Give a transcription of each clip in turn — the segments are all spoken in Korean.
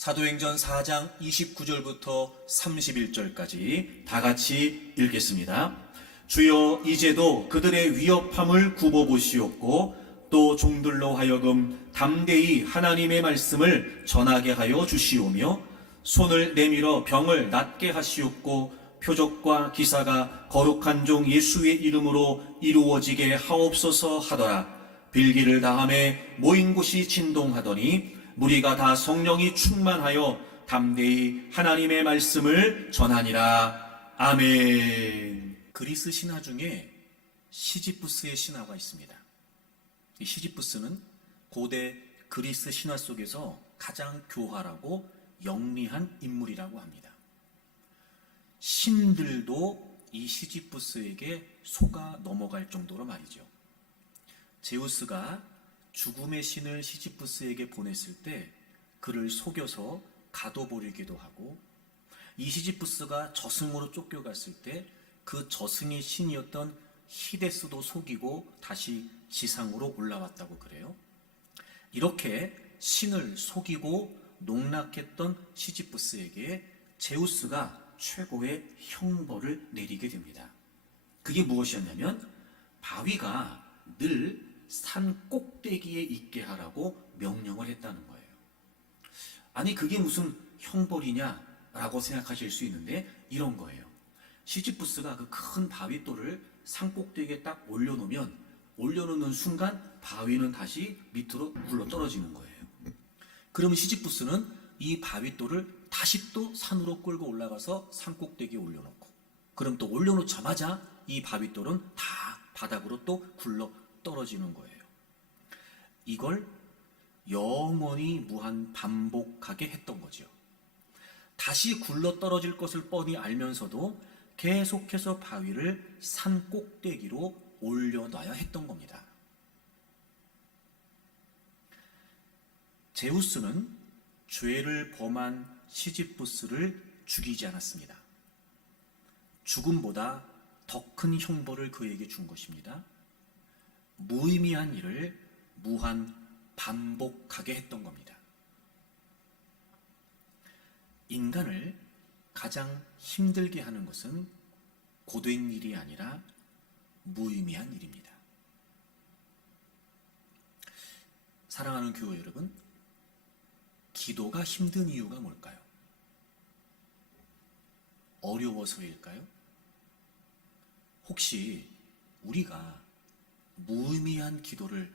사도행전 4장 29절부터 31절까지 다 같이 읽겠습니다. 주여 이제도 그들의 위협함을 굽어보시옵고 또 종들로 하여금 담대히 하나님의 말씀을 전하게 하여 주시오며 손을 내밀어 병을 낫게 하시옵고 표적과 기사가 거룩한 종 예수의 이름으로 이루어지게 하옵소서 하더라. 빌기를 다함에 모인 곳이 진동하더니 무리가 다 성령이 충만하여 담대히 하나님의 말씀을 전하니라. 아멘. 그리스 신화 중에 시지푸스의 신화가 있습니다. 이 시지푸스는 고대 그리스 신화 속에서 가장 교활하고 영리한 인물이라고 합니다. 신들도 이 시지푸스에게 속아 넘어갈 정도로 말이죠. 제우스가 죽음의 신을 시지푸스에게 보냈을 때 그를 속여서 가둬버리기도 하고, 이 시지푸스가 저승으로 쫓겨갔을 때 그 저승의 신이었던 히데스도 속이고 다시 지상으로 올라왔다고 그래요. 이렇게 신을 속이고 농락했던 시지푸스에게 제우스가 최고의 형벌을 내리게 됩니다. 그게 무엇이었냐면 바위가 늘 산 꼭대기에 있게 하라고 명령을 했다는 거예요. 아니 그게 무슨 형벌이냐라고 생각하실 수 있는데 이런 거예요. 시지푸스가 그 큰 바위돌을 산 꼭대기에 딱 올려놓는 순간 바위는 다시 밑으로 굴러 떨어지는 거예요. 그러면 시지푸스는 이 바위돌을 다시 또 산으로 끌고 올라가서 산 꼭대기에 올려놓고, 그럼 또 올려놓자마자 이 바위돌은 다 바닥으로 또 굴러 떨어지는 거예요. 이걸 영원히 무한 반복하게 했던 거죠. 다시 굴러 떨어질 것을 뻔히 알면서도 계속해서 바위를 산 꼭대기로 올려놔야 했던 겁니다. 제우스는 죄를 범한 시지푸스를 죽이지 않았습니다. 죽음보다 더 큰 형벌을 그에게 준 것입니다. 무의미한 일을 무한 반복하게 했던 겁니다. 인간을 가장 힘들게 하는 것은 고된 일이 아니라 무의미한 일입니다. 사랑하는 교회 여러분, 기도가 힘든 이유가 뭘까요? 어려워서일까요? 혹시 우리가 무의미한 기도를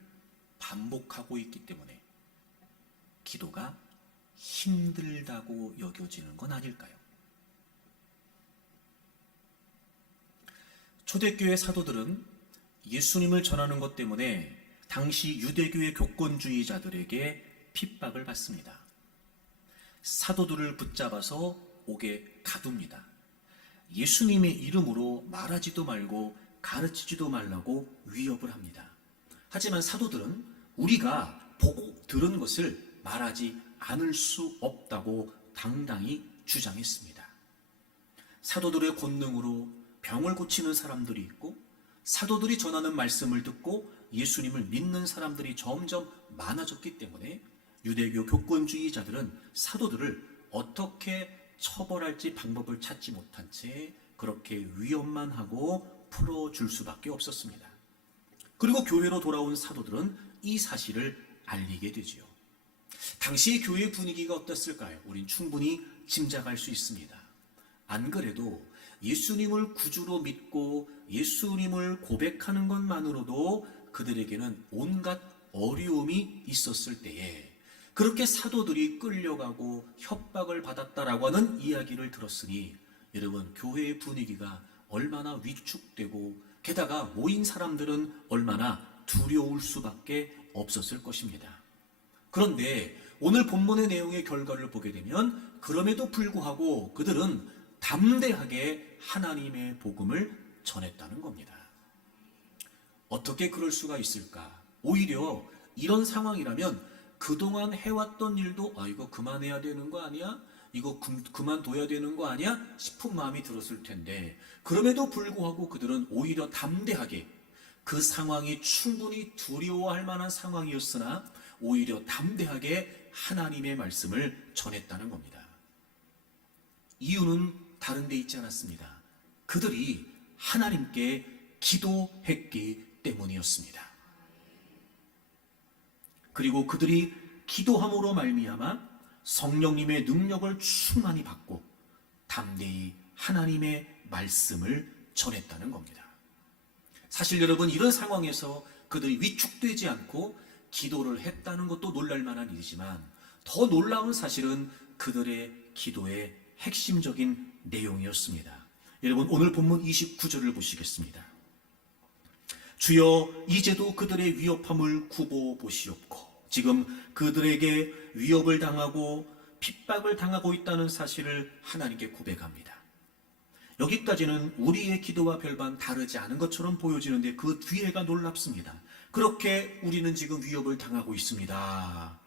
반복하고 있기 때문에 기도가 힘들다고 여겨지는 건 아닐까요? 초대교회 사도들은 예수님을 전하는 것 때문에 당시 유대교의 교권주의자들에게 핍박을 받습니다. 사도들을 붙잡아서 옥에 가둡니다. 예수님의 이름으로 말하지도 말고 가르치지도 말라고 위협을 합니다. 하지만 사도들은 우리가 보고 들은 것을 말하지 않을 수 없다고 당당히 주장했습니다. 사도들의 권능으로 병을 고치는 사람들이 있고, 사도들이 전하는 말씀을 듣고 예수님을 믿는 사람들이 점점 많아졌기 때문에 유대교 교권주의자들은 사도들을 어떻게 처벌할지 방법을 찾지 못한 채 그렇게 위협만 하고 풀어줄 수밖에 없었습니다. 그리고 교회로 돌아온 사도들은 이 사실을 알리게 되지요. 당시의 교회 분위기가 어땠을까요? 우린 충분히 짐작할 수 있습니다. 안 그래도 예수님을 구주로 믿고 예수님을 고백하는 것만으로도 그들에게는 온갖 어려움이 있었을 때에 그렇게 사도들이 끌려가고 협박을 받았다라고 하는 이야기를 들었으니 여러분, 교회의 분위기가 얼마나 위축되고 게다가 모인 사람들은 얼마나 두려울 수밖에 없었을 것입니다. 그런데 오늘 본문의 내용의 결과를 보게 되면 그럼에도 불구하고 그들은 담대하게 하나님의 복음을 전했다는 겁니다. 어떻게 그럴 수가 있을까? 오히려 이런 상황이라면 그동안 해왔던 일도 이거 그만해야 되는 거 아니야? 이거 그만둬야 되는 거 아니야? 싶은 마음이 들었을 텐데, 그럼에도 불구하고 그들은 오히려 담대하게 그 상황이 충분히 두려워할 만한 상황이었으나 오히려 담대하게 하나님의 말씀을 전했다는 겁니다. 이유는 다른 데 있지 않았습니다. 그들이 하나님께 기도했기 때문이었습니다. 그리고 그들이 기도함으로 말미암아 성령님의 능력을 충만히 받고 담대히 하나님의 말씀을 전했다는 겁니다. 사실 여러분, 이런 상황에서 그들이 위축되지 않고 기도를 했다는 것도 놀랄 만한 일이지만 더 놀라운 사실은 그들의 기도의 핵심적인 내용이었습니다. 여러분, 오늘 본문 29절을 보시겠습니다. 주여, 이제도 그들의 위협함을 굽어 보시옵고, 지금 그들에게 위협을 당하고 핍박을 당하고 있다는 사실을 하나님께 고백합니다. 여기까지는 우리의 기도와 별반 다르지 않은 것처럼 보여지는데 그 뒤에가 놀랍습니다. 그렇게 우리는 지금 위협을 당하고 있습니다.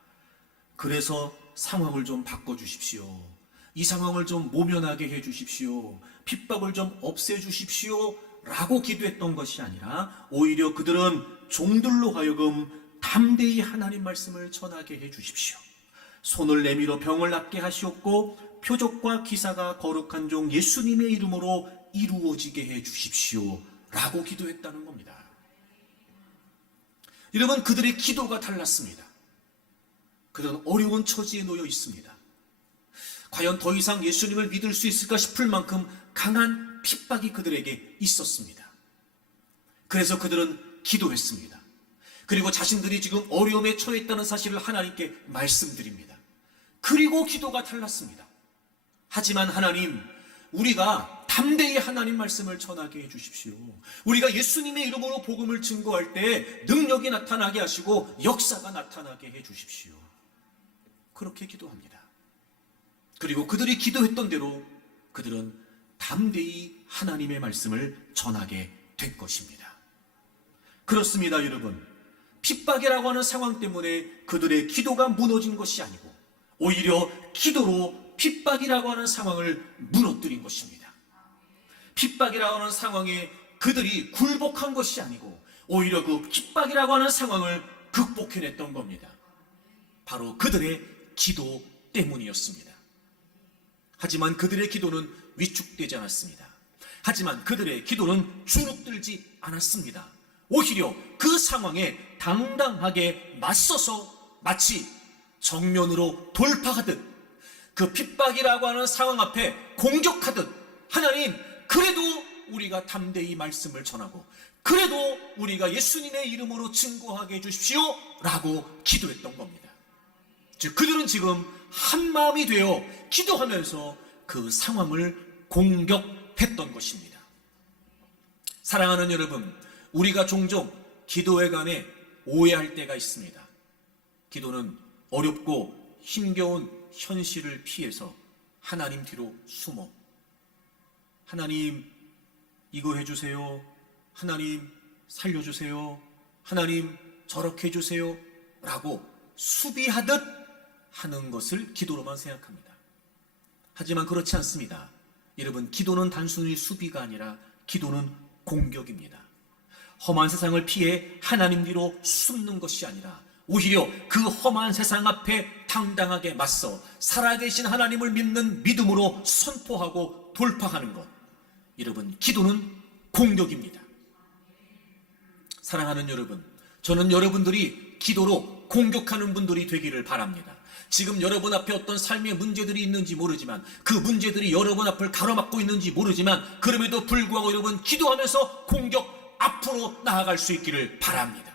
그래서 상황을 좀 바꿔주십시오. 이 상황을 좀 모면하게 해주십시오. 핍박을 좀 없애주십시오. 라고 기도했던 것이 아니라 오히려 그들은 종들로 하여금 담대히 하나님 말씀을 전하게 해주십시오. 손을 내밀어 병을 낫게 하시옵고 표적과 기사가 거룩한 종 예수님의 이름으로 이루어지게 해주십시오. 라고 기도했다는 겁니다. 여러분, 그들의 기도가 달랐습니다. 그들은 어려운 처지에 놓여 있습니다. 과연 더 이상 예수님을 믿을 수 있을까 싶을 만큼 강한 핍박이 그들에게 있었습니다. 그래서 그들은 기도했습니다. 그리고 자신들이 지금 어려움에 처해 있다는 사실을 하나님께 말씀드립니다. 그리고 기도가 달랐습니다. 하지만 하나님, 우리가 담대히 하나님 말씀을 전하게 해주십시오. 우리가 예수님의 이름으로 복음을 증거할 때 능력이 나타나게 하시고 역사가 나타나게 해주십시오. 그렇게 기도합니다. 그리고 그들이 기도했던 대로 그들은 담대히 하나님의 말씀을 전하게 된 것입니다. 그렇습니다, 여러분. 핍박이라고 하는 상황 때문에 그들의 기도가 무너진 것이 아니고 오히려 기도로 핍박이라고 하는 상황을 무너뜨린 것입니다. 핍박이라고 하는 상황에 그들이 굴복한 것이 아니고 오히려 그 핍박이라고 하는 상황을 극복해냈던 겁니다. 바로 그들의 기도 때문이었습니다. 하지만 그들의 기도는 위축되지 않았습니다. 하지만 그들의 기도는 주눅들지 않았습니다. 오히려 그 상황에 당당하게 맞서서 마치 정면으로 돌파하듯 그 핍박이라고 하는 상황 앞에 공격하듯 하나님, 그래도 우리가 담대히 말씀을 전하고 그래도 우리가 예수님의 이름으로 증거하게 해주십시오 라고 기도했던 겁니다. 즉 그들은 지금 한마음이 되어 기도하면서 그 상황을 공격했던 것입니다. 사랑하는 여러분, 우리가 종종 기도에 관해 오해할 때가 있습니다. 기도는 어렵고 힘겨운 현실을 피해서 하나님 뒤로 숨어 하나님 이거 해주세요, 하나님 살려주세요, 하나님 저렇게 해주세요 라고 수비하듯 하는 것을 기도로만 생각합니다. 하지만 그렇지 않습니다. 여러분, 기도는 단순히 수비가 아니라 기도는 공격입니다. 험한 세상을 피해 하나님 뒤로 숨는 것이 아니라 오히려 그 험한 세상 앞에 당당하게 맞서 살아계신 하나님을 믿는 믿음으로 선포하고 돌파하는 것. 여러분, 기도는 공격입니다. 사랑하는 여러분, 저는 여러분들이 기도로 공격하는 분들이 되기를 바랍니다. 지금 여러분 앞에 어떤 삶의 문제들이 있는지 모르지만 그 문제들이 여러분 앞을 가로막고 있는지 모르지만 그럼에도 불구하고 여러분 기도하면서 공격 앞으로 나아갈 수 있기를 바랍니다.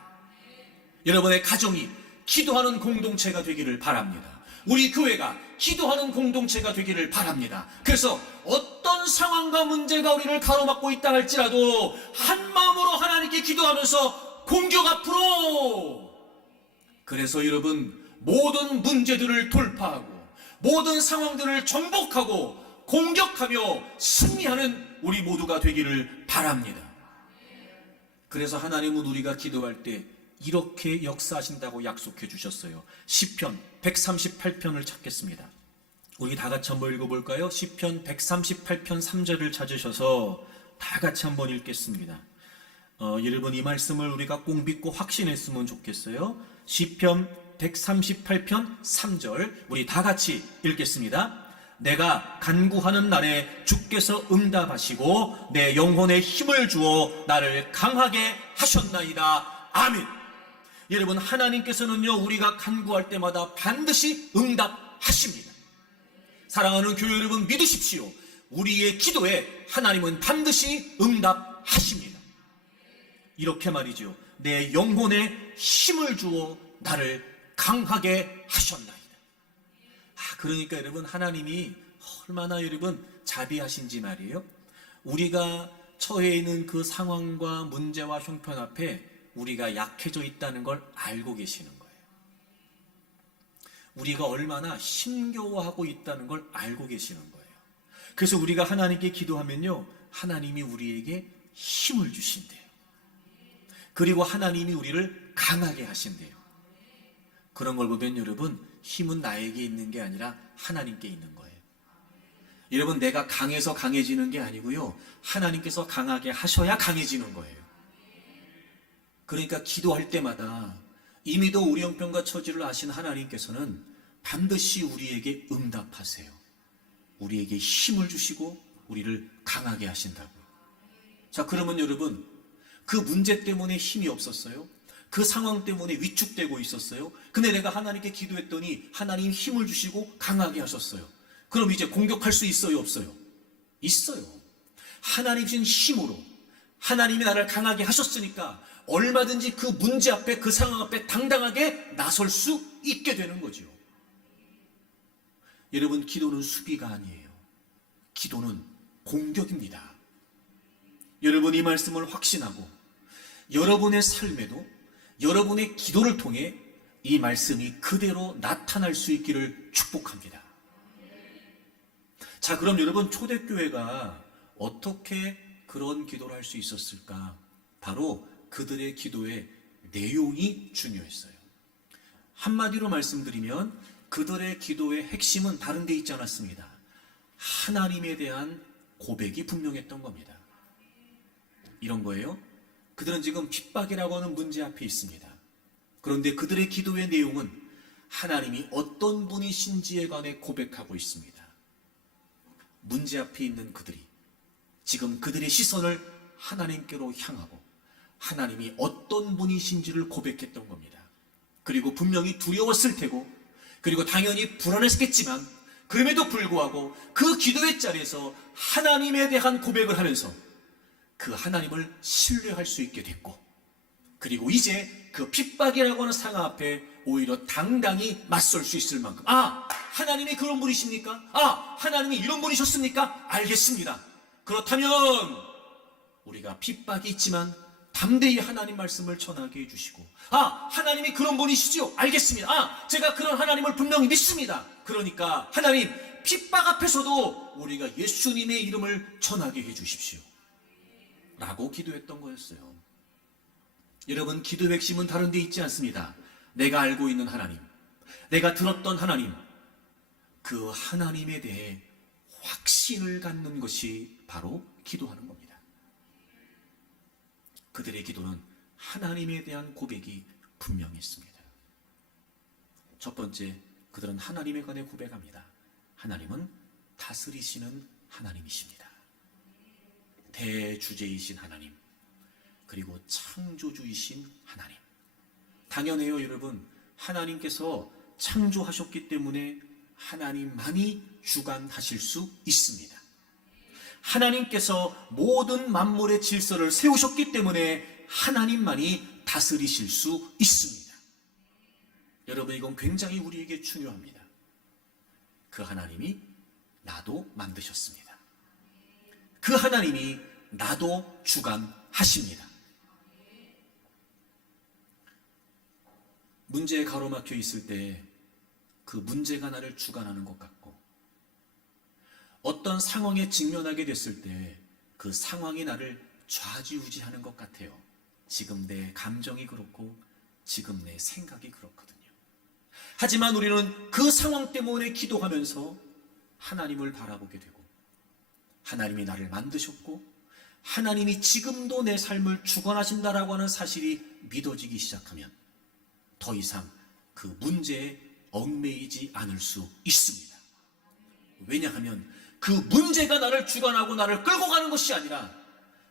여러분의 가정이 기도하는 공동체가 되기를 바랍니다. 우리 교회가 기도하는 공동체가 되기를 바랍니다. 그래서 어떤 상황과 문제가 우리를 가로막고 있다 할지라도 한 마음으로 하나님께 기도하면서 공격 앞으로. 그래서 여러분, 모든 문제들을 돌파하고 모든 상황들을 정복하고 공격하며 승리하는 우리 모두가 되기를 바랍니다. 그래서 하나님은 우리가 기도할 때 이렇게 역사하신다고 약속해 주셨어요. 시편 138편을 찾겠습니다. 우리 다 같이 한번 읽어볼까요? 시편 138편 3절을 찾으셔서 다 같이 한번 읽겠습니다. 여러분, 이 말씀을 우리가 꼭 믿고 확신했으면 좋겠어요. 시편 138편 3절 우리 다 같이 읽겠습니다. 내가 간구하는 날에 주께서 응답하시고 내 영혼에 힘을 주어 나를 강하게 하셨나이다. 아멘. 여러분, 하나님께서는요, 우리가 간구할 때마다 반드시 응답하십니다. 사랑하는 교회 여러분, 믿으십시오. 우리의 기도에 하나님은 반드시 응답하십니다. 이렇게 말이죠. 내 영혼에 힘을 주어 나를 강하게 하셨나이다. 그러니까 여러분, 하나님이 얼마나 여러분 자비하신지 말이에요. 우리가 처해 있는 그 상황과 문제와 형편 앞에 우리가 약해져 있다는 걸 알고 계시는 거예요. 우리가 얼마나 힘겨워하고 있다는 걸 알고 계시는 거예요. 그래서 우리가 하나님께 기도하면요, 하나님이 우리에게 힘을 주신대요. 그리고 하나님이 우리를 강하게 하신대요. 그런 걸 보면 여러분, 힘은 나에게 있는 게 아니라 하나님께 있는 거예요. 여러분, 내가 강해서 강해지는 게 아니고요, 하나님께서 강하게 하셔야 강해지는 거예요. 그러니까 기도할 때마다 이미도 우리 형편과 처지를 아신 하나님께서는 반드시 우리에게 응답하세요. 우리에게 힘을 주시고 우리를 강하게 하신다고요. 자, 그러면 여러분, 그 문제 때문에 힘이 없었어요? 그 상황 때문에 위축되고 있었어요? 근데 내가 하나님께 기도했더니 하나님 힘을 주시고 강하게 하셨어요. 그럼 이제 공격할 수 있어요, 없어요? 있어요. 하나님 주신 힘으로 하나님이 나를 강하게 하셨으니까 얼마든지 그 문제 앞에, 그 상황 앞에 당당하게 나설 수 있게 되는 거죠. 여러분, 기도는 수비가 아니에요. 기도는 공격입니다. 여러분, 이 말씀을 확신하고 여러분의 삶에도 여러분의 기도를 통해 이 말씀이 그대로 나타날 수 있기를 축복합니다. 자, 그럼 여러분, 초대교회가 어떻게 그런 기도를 할 수 있었을까? 바로 그들의 기도의 내용이 중요했어요. 한마디로 말씀드리면 그들의 기도의 핵심은 다른 데 있지 않았습니다. 하나님에 대한 고백이 분명했던 겁니다. 이런 거예요. 그들은 지금 핍박이라고 하는 문제 앞에 있습니다. 그런데 그들의 기도의 내용은 하나님이 어떤 분이신지에 관해 고백하고 있습니다. 문제 앞에 있는 그들이 지금 그들의 시선을 하나님께로 향하고 하나님이 어떤 분이신지를 고백했던 겁니다. 그리고 분명히 두려웠을 테고, 그리고 당연히 불안했겠지만, 그럼에도 불구하고 그 기도의 자리에서 하나님에 대한 고백을 하면서 그 하나님을 신뢰할 수 있게 됐고, 그리고 이제 그 핍박이라고 하는 상황 앞에 오히려 당당히 맞설 수 있을 만큼, 하나님이 그런 분이십니까? 하나님이 이런 분이셨습니까? 알겠습니다. 그렇다면 우리가 핍박이 있지만 담대히 하나님 말씀을 전하게 해주시고, 하나님이 그런 분이시죠? 알겠습니다. 제가 그런 하나님을 분명히 믿습니다. 그러니까 하나님, 핍박 앞에서도 우리가 예수님의 이름을 전하게 해주십시오 라고 기도했던 거였어요. 여러분, 기도의 핵심은 다른 데 있지 않습니다. 내가 알고 있는 하나님, 내가 들었던 하나님, 그 하나님에 대해 확신을 갖는 것이 바로 기도하는 겁니다. 그들의 기도는 하나님에 대한 고백이 분명했습니다. 첫 번째, 그들은 하나님에 관해 고백합니다. 하나님은 다스리시는 하나님이십니다. 대주제이신 하나님, 그리고 창조주이신 하나님. 당연해요, 여러분. 하나님께서 창조하셨기 때문에 하나님만이 주관하실 수 있습니다. 하나님께서 모든 만물의 질서를 세우셨기 때문에 하나님만이 다스리실 수 있습니다. 여러분, 이건 굉장히 우리에게 중요합니다. 그 하나님이 나도 만드셨습니다. 그 하나님이 나도 주관하십니다. 문제에 가로막혀 있을 때 그 문제가 나를 주관하는 것 같고, 어떤 상황에 직면하게 됐을 때 그 상황이 나를 좌지우지하는 것 같아요. 지금 내 감정이 그렇고 지금 내 생각이 그렇거든요. 하지만 우리는 그 상황 때문에 기도하면서 하나님을 바라보게 되고, 하나님이 나를 만드셨고 하나님이 지금도 내 삶을 주관하신다라고 하는 사실이 믿어지기 시작하면 더 이상 그 문제에 얽매이지 않을 수 있습니다. 왜냐하면 그 문제가 나를 주관하고 나를 끌고 가는 것이 아니라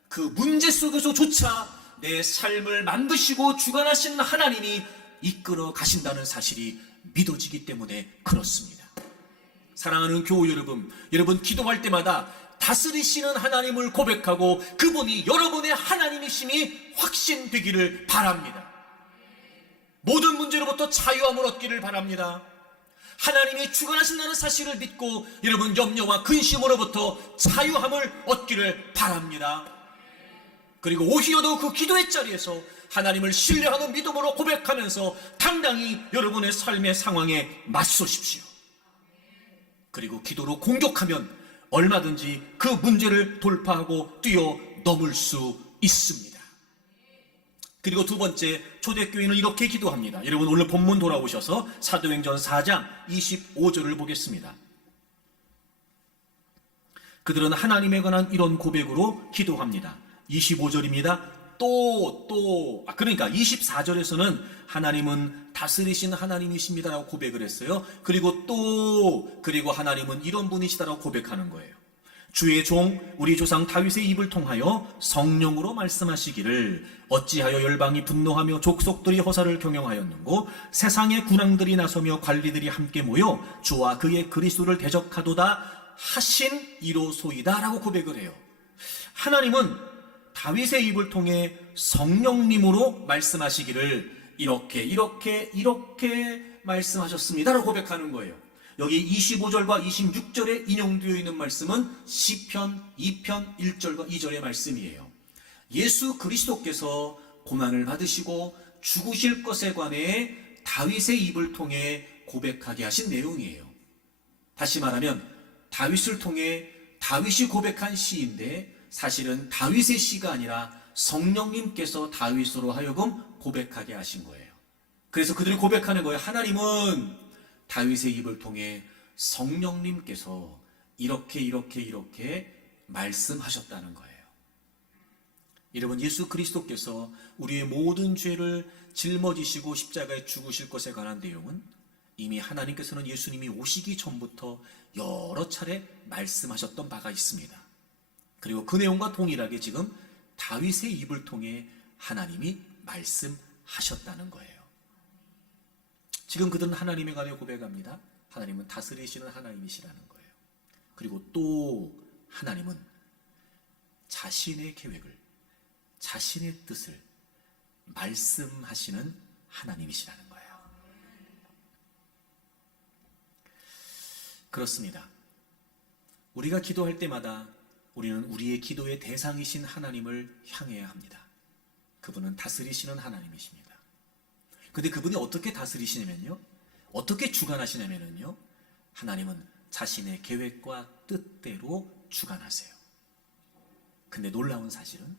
그 문제 속에서조차 내 삶을 만드시고 주관하시는 하나님이 이끌어 가신다는 사실이 믿어지기 때문에 그렇습니다. 사랑하는 교우 여러분, 여러분 기도할 때마다 다스리시는 하나님을 고백하고 그분이 여러분의 하나님이심이 확신되기를 바랍니다. 모든 문제로부터 자유함을 얻기를 바랍니다. 하나님이 주관하신다는 사실을 믿고 여러분 염려와 근심으로부터 자유함을 얻기를 바랍니다. 그리고 오히려 더 그 기도의 자리에서 하나님을 신뢰하는 믿음으로 고백하면서 당당히 여러분의 삶의 상황에 맞서십시오. 그리고 기도로 공격하면 얼마든지 그 문제를 돌파하고 뛰어넘을 수 있습니다. 그리고 두 번째, 초대교회는 이렇게 기도합니다. 여러분 오늘 본문 돌아오셔서 사도행전 4장 25절을 보겠습니다. 그들은 하나님에 관한 이런 고백으로 기도합니다. 25절입니다. 그러니까 24절에서는 하나님은 다스리신 하나님이십니다라고 고백을 했어요. 그리고 하나님은 이런 분이시다라고 고백하는 거예요. 주의 종 우리 조상 다윗의 입을 통하여 성령으로 말씀하시기를 어찌하여 열방이 분노하며 족속들이 허사를 경영하였는고 세상의 군왕들이 나서며 관리들이 함께 모여 주와 그의 그리스도를 대적하도다 하신 이로소이다 라고 고백을 해요. 하나님은 다윗의 입을 통해 성령님으로 말씀하시기를 이렇게 말씀하셨습니다 라고 고백하는 거예요. 여기 25절과 26절에 인용되어 있는 말씀은 시편 2편 1절과 2절의 말씀이에요. 예수 그리스도께서 고난을 받으시고 죽으실 것에 관해 다윗의 입을 통해 고백하게 하신 내용이에요. 다시 말하면 다윗을 통해 다윗이 고백한 시인데 사실은 다윗의 시가 아니라 성령님께서 다윗으로 하여금 고백하게 하신 거예요. 그래서 그들이 고백하는 거예요. 하나님은 다윗의 입을 통해 성령님께서 이렇게 말씀하셨다는 거예요. 여러분 예수 그리스도께서 우리의 모든 죄를 짊어지시고 십자가에 죽으실 것에 관한 내용은 이미 하나님께서는 예수님이 오시기 전부터 여러 차례 말씀하셨던 바가 있습니다. 그리고 그 내용과 동일하게 지금 다윗의 입을 통해 하나님이 말씀하셨다는 거예요. 지금 그들은 하나님에 관해 고백합니다. 하나님은 다스리시는 하나님이시라는 거예요. 그리고 또 하나님은 자신의 계획을, 자신의 뜻을 말씀하시는 하나님이시라는 거예요. 그렇습니다. 우리가 기도할 때마다 우리는 우리의 기도의 대상이신 하나님을 향해야 합니다. 그분은 다스리시는 하나님이십니다. 근데 그분이 어떻게 다스리시냐면요, 어떻게 주관하시냐면요, 하나님은 자신의 계획과 뜻대로 주관하세요. 근데 놀라운 사실은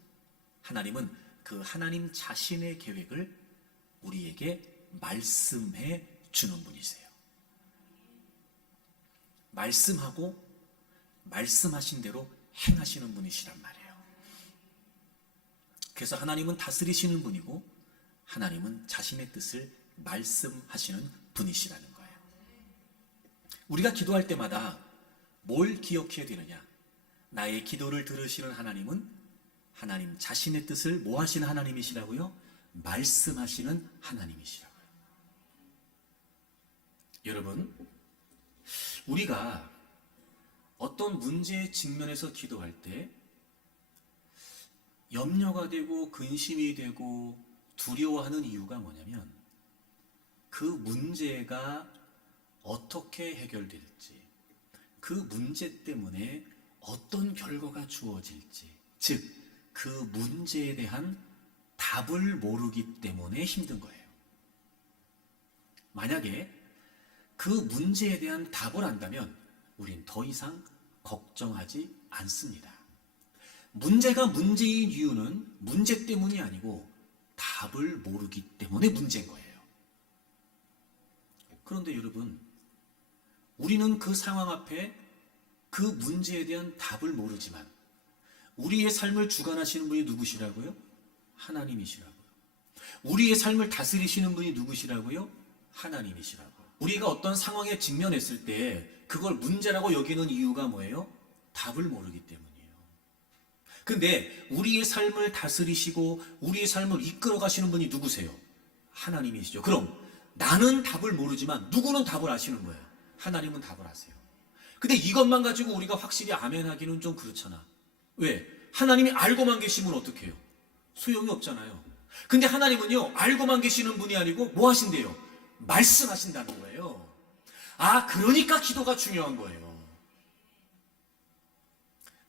하나님은 그 하나님 자신의 계획을 우리에게 말씀해 주는 분이세요. 말씀하고 말씀하신 대로 행하시는 분이시란 말이에요. 그래서 하나님은 다스리시는 분이고 하나님은 자신의 뜻을 말씀하시는 분이시라는 거예요. 우리가 기도할 때마다 뭘 기억해야 되느냐? 나의 기도를 들으시는 하나님은 하나님 자신의 뜻을 뭐 하시는 하나님이시라고요? 말씀하시는 하나님이시라고요. 여러분, 우리가 어떤 문제에 직면해서 기도할 때 염려가 되고 근심이 되고 두려워하는 이유가 뭐냐면 그 문제가 어떻게 해결될지, 그 문제 때문에 어떤 결과가 주어질지, 즉 그 문제에 대한 답을 모르기 때문에 힘든 거예요. 만약에 그 문제에 대한 답을 안다면 우린 더 이상 걱정하지 않습니다. 문제가 문제인 이유는 문제 때문이 아니고 답을 모르기 때문에 문제인 거예요. 그런데 여러분, 우리는 그 상황 앞에 그 문제에 대한 답을 모르지만 우리의 삶을 주관하시는 분이 누구시라고요? 하나님이시라고요. 우리의 삶을 다스리시는 분이 누구시라고요? 하나님이시라고. 우리가 어떤 상황에 직면했을 때 그걸 문제라고 여기는 이유가 뭐예요? 답을 모르기 때문이에요. 근데 우리의 삶을 다스리시고 우리의 삶을 이끌어 가시는 분이 누구세요? 하나님이시죠. 그럼 나는 답을 모르지만 누구는 답을 아시는 거예요? 하나님은 답을 아세요. 근데 이것만 가지고 우리가 확실히 아멘 하기는 좀 그렇잖아. 왜? 하나님이 알고만 계시면 어떡해요? 소용이 없잖아요. 근데 하나님은요, 알고만 계시는 분이 아니고 뭐 하신대요? 말씀하신다는 거예요. 아, 그러니까 기도가 중요한 거예요.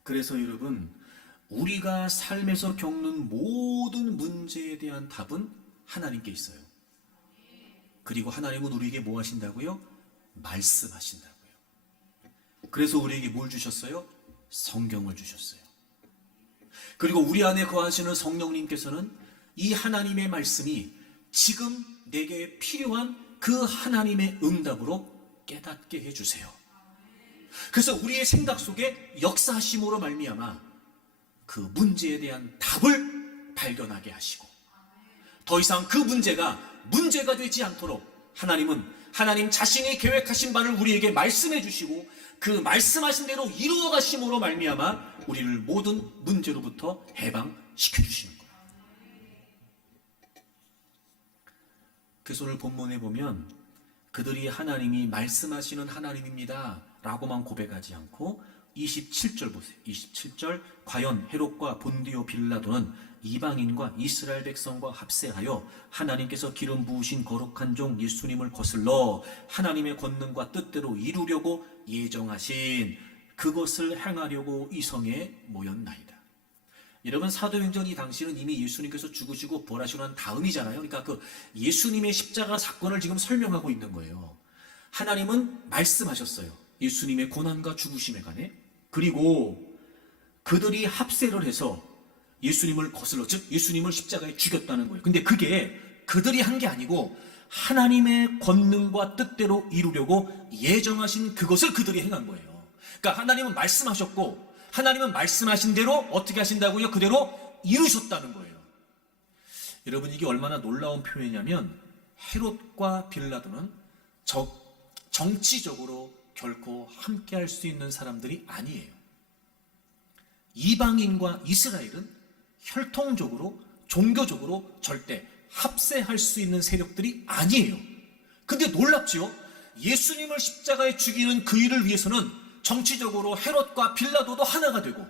그래서 여러분, 우리가 삶에서 겪는 모든 문제에 대한 답은 하나님께 있어요. 그리고 하나님은 우리에게 뭐 하신다고요? 말씀하신다고요. 그래서 우리에게 뭘 주셨어요? 성경을 주셨어요. 그리고 우리 안에 거하시는 성령님께서는 이 하나님의 말씀이 지금 내게 필요한 그 하나님의 응답으로 깨닫게 해주세요. 그래서 우리의 생각 속에 역사하심으로 말미암아 그 문제에 대한 답을 발견하게 하시고 더 이상 그 문제가 되지 않도록 하나님 자신이 계획하신 바를 우리에게 말씀해 주시고 그 말씀하신 대로 이루어 가심으로 말미암아 우리를 모든 문제로부터 해방시켜 주시는 거예요. 그래서 오늘 본문에 보면 그들이 하나님이 말씀하시는 하나님입니다 라고만 고백하지 않고 27절 보세요. 27절 과연 헤롯과 본디오 빌라도는 이방인과 이스라엘 백성과 합세하여 하나님께서 기름 부으신 거룩한 종 예수님을 거슬러 하나님의 권능과 뜻대로 이루려고 예정하신 그것을 행하려고 이 성에 모였나이다. 여러분, 사도행전 이 당시는 이미 예수님께서 죽으시고 부활하시고 난 다음이잖아요. 그러니까 그 예수님의 십자가 사건을 지금 설명하고 있는 거예요. 하나님은 말씀하셨어요. 예수님의 고난과 죽으심에 관해. 그리고 그들이 합세를 해서 예수님을 거슬러, 즉 예수님을 십자가에 죽였다는 거예요. 근데 그게 그들이 한 게 아니고 하나님의 권능과 뜻대로 이루려고 예정하신 그것을 그들이 행한 거예요. 그러니까 하나님은 말씀하셨고 하나님은 말씀하신 대로 어떻게 하신다고요? 그대로 이루셨다는 거예요. 여러분, 이게 얼마나 놀라운 표현이냐면 헤롯과 빌라도는 정치적으로 결코 함께할 수 있는 사람들이 아니에요. 이방인과 이스라엘은 혈통적으로 종교적으로 절대 합세할 수 있는 세력들이 아니에요. 근데 놀랍지요? 예수님을 십자가에 죽이는 그 일을 위해서는 정치적으로 헤롯과 빌라도도 하나가 되고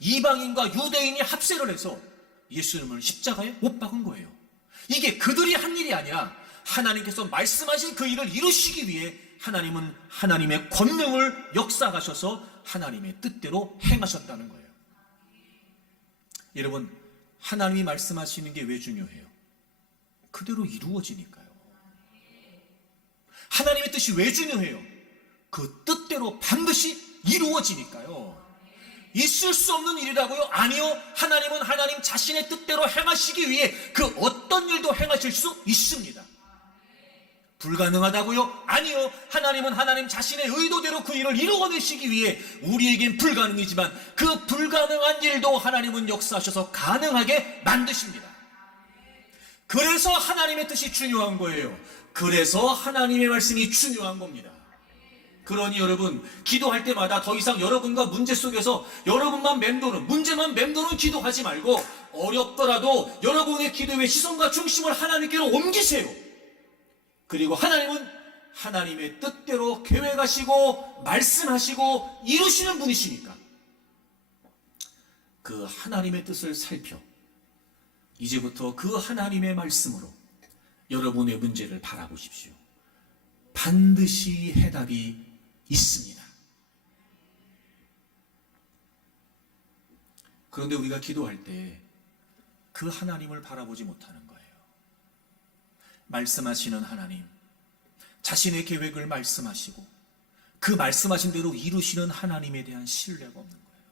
이방인과 유대인이 합세를 해서 예수님을 십자가에 못 박은 거예요. 이게 그들이 한 일이 아니라 하나님께서 말씀하신 그 일을 이루시기 위해 하나님은 하나님의 권능을 역사하셔서 하나님의 뜻대로 행하셨다는 거예요. 여러분, 하나님이 말씀하시는 게 왜 중요해요? 그대로 이루어지니까요. 하나님의 뜻이 왜 중요해요? 그 뜻대로 반드시 이루어지니까요. 있을 수 없는 일이라고요? 아니요. 하나님은 하나님 자신의 뜻대로 행하시기 위해 그 어떤 일도 행하실 수 있습니다. 불가능하다고요? 아니요. 하나님은 하나님 자신의 의도대로 그 일을 이루어내시기 위해 우리에겐 불가능이지만 그 불가능한 일도 하나님은 역사하셔서 가능하게 만드십니다. 그래서 하나님의 뜻이 중요한 거예요. 그래서 하나님의 말씀이 중요한 겁니다. 그러니 여러분, 기도할 때마다 더 이상 여러분과 문제 속에서 여러분만 맴도는, 문제만 맴도는 기도하지 말고 어렵더라도 여러분의 기도의 시선과 중심을 하나님께로 옮기세요. 그리고 하나님은 하나님의 뜻대로 계획하시고 말씀하시고 이루시는 분이시니까 그 하나님의 뜻을 살펴 이제부터 그 하나님의 말씀으로 여러분의 문제를 바라보십시오. 반드시 해답이 있습니다. 그런데 우리가 기도할 때 그 하나님을 바라보지 못하는 거예요. 말씀하시는 하나님, 자신의 계획을 말씀하시고 그 말씀하신 대로 이루시는 하나님에 대한 신뢰가 없는 거예요.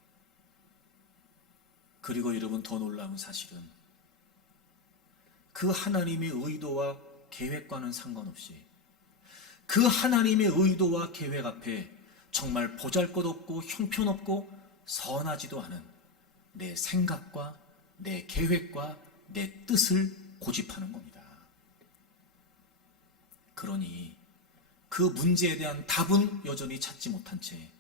그리고 여러분, 더 놀라운 사실은 그 하나님의 의도와 계획과는 상관없이 그 하나님의 의도와 계획 앞에 정말 보잘것없고 형편없고 선하지도 않은 내 생각과 내 계획과 내 뜻을 고집하는 겁니다. 그러니 그 문제에 대한 답은 여전히 찾지 못한 채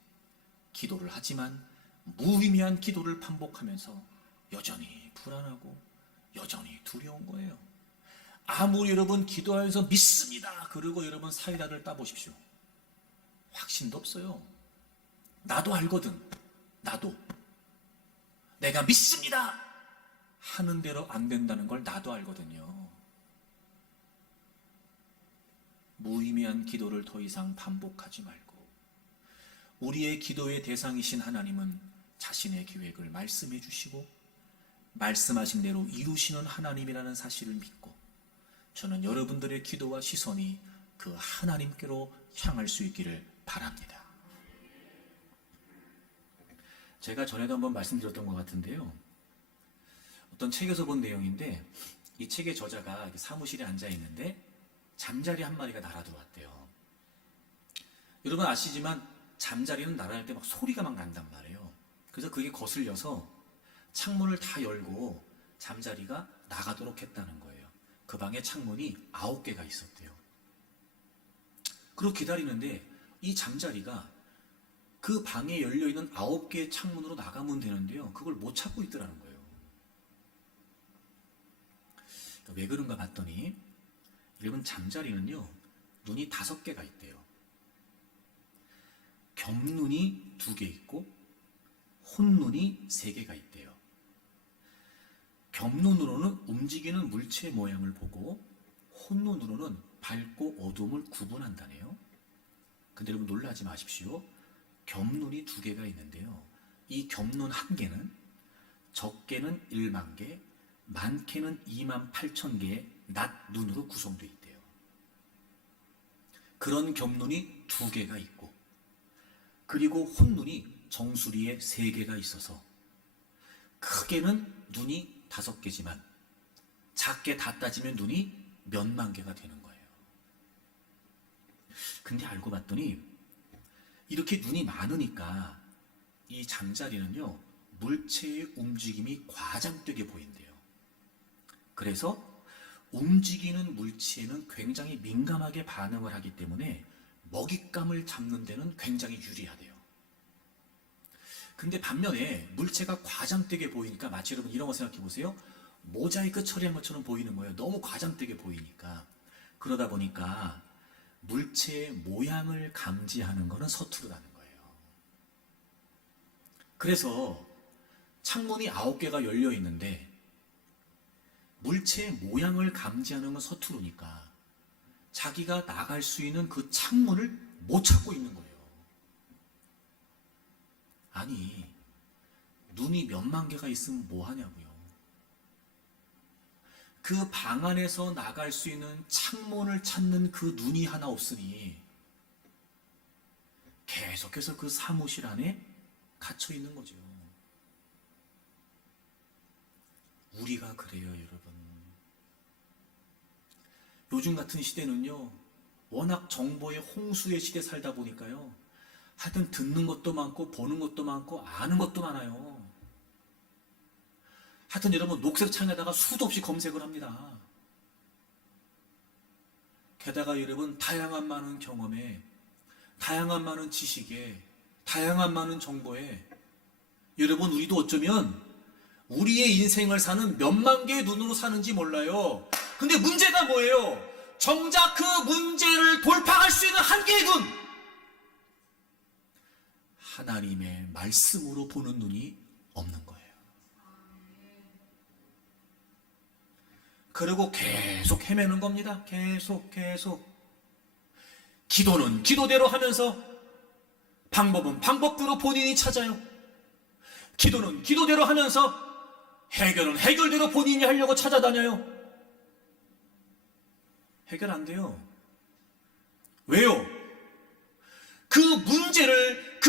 기도를 하지만 무의미한 기도를 반복하면서 여전히 불안하고 여전히 두려운 거예요. 아무리 여러분 기도하면서 믿습니다 그러고 여러분 사이다를 따보십시오. 확신도 없어요. 나도 알거든. 나도 내가 믿습니다 하는 대로 안 된다는 걸 나도 알거든요. 무의미한 기도를 더 이상 반복하지 말고 우리의 기도의 대상이신 하나님은 자신의 계획을 말씀해 주시고 말씀하신 대로 이루시는 하나님이라는 사실을 믿고 저는 여러분들의 기도와 시선이 그 하나님께로 향할 수 있기를 바랍니다. 제가 전에도 한번 말씀드렸던 것 같은데요. 어떤 책에서 본 내용인데 이 책의 저자가 사무실에 앉아 있는데 잠자리 한 마리가 날아들어왔대요. 여러분 아시지만 잠자리는 날아갈 때 막 소리가 막 난단 말이에요. 그래서 그게 거슬려서 창문을 다 열고 잠자리가 나가도록 했다는 거예요. 그 방에 창문이 9개가 있었대요. 그리고 기다리는데 이 잠자리가 그 방에 열려있는 9개의 창문으로 나가면 되는데요. 그걸 못 찾고 있더라는 거예요. 왜 그런가 봤더니 여러분 잠자리는요. 눈이 5개가 있대요. 겹눈이 2개 있고 혼눈이 3개가 있대요. 겹눈으로는 움직이는 물체의 모양을 보고 혼눈으로는 밝고 어두움을 구분한다네요. 근데 여러분 놀라지 마십시오. 겹눈이 2개가 있는데요. 이 겹눈 1개는 적게는 1만 개, 많게는 2만 8천 개의 낮 눈으로 구성되어 있대요. 그런 겹눈이 2개가 있고 그리고 혼눈이 정수리에 3개가 있어서 크게는 눈이 5개지만 작게 다 따지면 눈이 몇만 개가 되는 거예요. 근데 알고 봤더니 이렇게 눈이 많으니까 이 잠자리는요 물체의 움직임이 과장되게 보인대요. 그래서 움직이는 물체에는 굉장히 민감하게 반응을 하기 때문에 먹잇감을 잡는 데는 굉장히 유리하대요. 근데 반면에 물체가 과장되게 보이니까 마치 여러분 이런 거 생각해 보세요. 모자이크 처리한 것처럼 보이는 거예요. 너무 과장되게 보이니까. 그러다 보니까 물체의 모양을 감지하는 것은 서투르다는 거예요. 그래서 창문이 9개가 열려 있는데 물체의 모양을 감지하는 건 서투르니까 자기가 나갈 수 있는 그 창문을 못 찾고 있는 거예요. 아니, 눈이 몇만 개가 있으면 뭐 하냐고요. 그 방 안에서 나갈 수 있는 창문을 찾는 그 눈이 하나 없으니 계속해서 그 사무실 안에 갇혀 있는 거죠. 우리가 그래요, 여러분. 요즘 같은 시대는요, 워낙 정보의 홍수의 시대 살다 보니까요, 하여튼 듣는 것도 많고, 보는 것도 많고, 아는 것도 많아요. 하여튼 여러분, 녹색 창에다가 수도 없이 검색을 합니다. 게다가 여러분, 다양한 많은 경험에, 다양한 많은 지식에, 다양한 많은 정보에, 여러분, 우리도 어쩌면 우리의 인생을 사는 몇만 개의 눈으로 사는지 몰라요. 근데 문제가 뭐예요? 정작 그 문제를 돌파할 수 있는 한 개의 눈! 하나님의 말씀으로 보는 눈이 없는 거예요. 그리고 계속 헤매는 겁니다. 계속. 기도는 기도대로 하면서 방법은 방법대로 본인이 찾아요. 기도는 기도대로 하면서 해결은 해결대로 본인이 하려고 찾아다녀요. 해결 안 돼요. 왜요? 그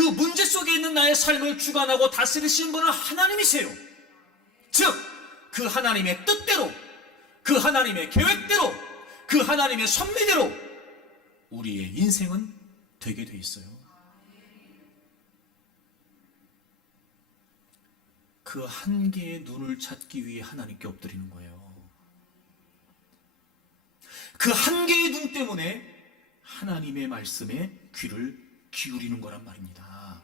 문제 속에 있는 나의 삶을 주관하고 다스리시는 분은 하나님이세요. 즉, 그 하나님의 뜻대로, 그 하나님의 계획대로, 그 하나님의 섭리대로 우리의 인생은 되게 돼 있어요. 그 한 개의 눈을 찾기 위해 하나님께 엎드리는 거예요. 그 한 개의 눈 때문에 하나님의 말씀에 귀를 기울이는 거란 말입니다.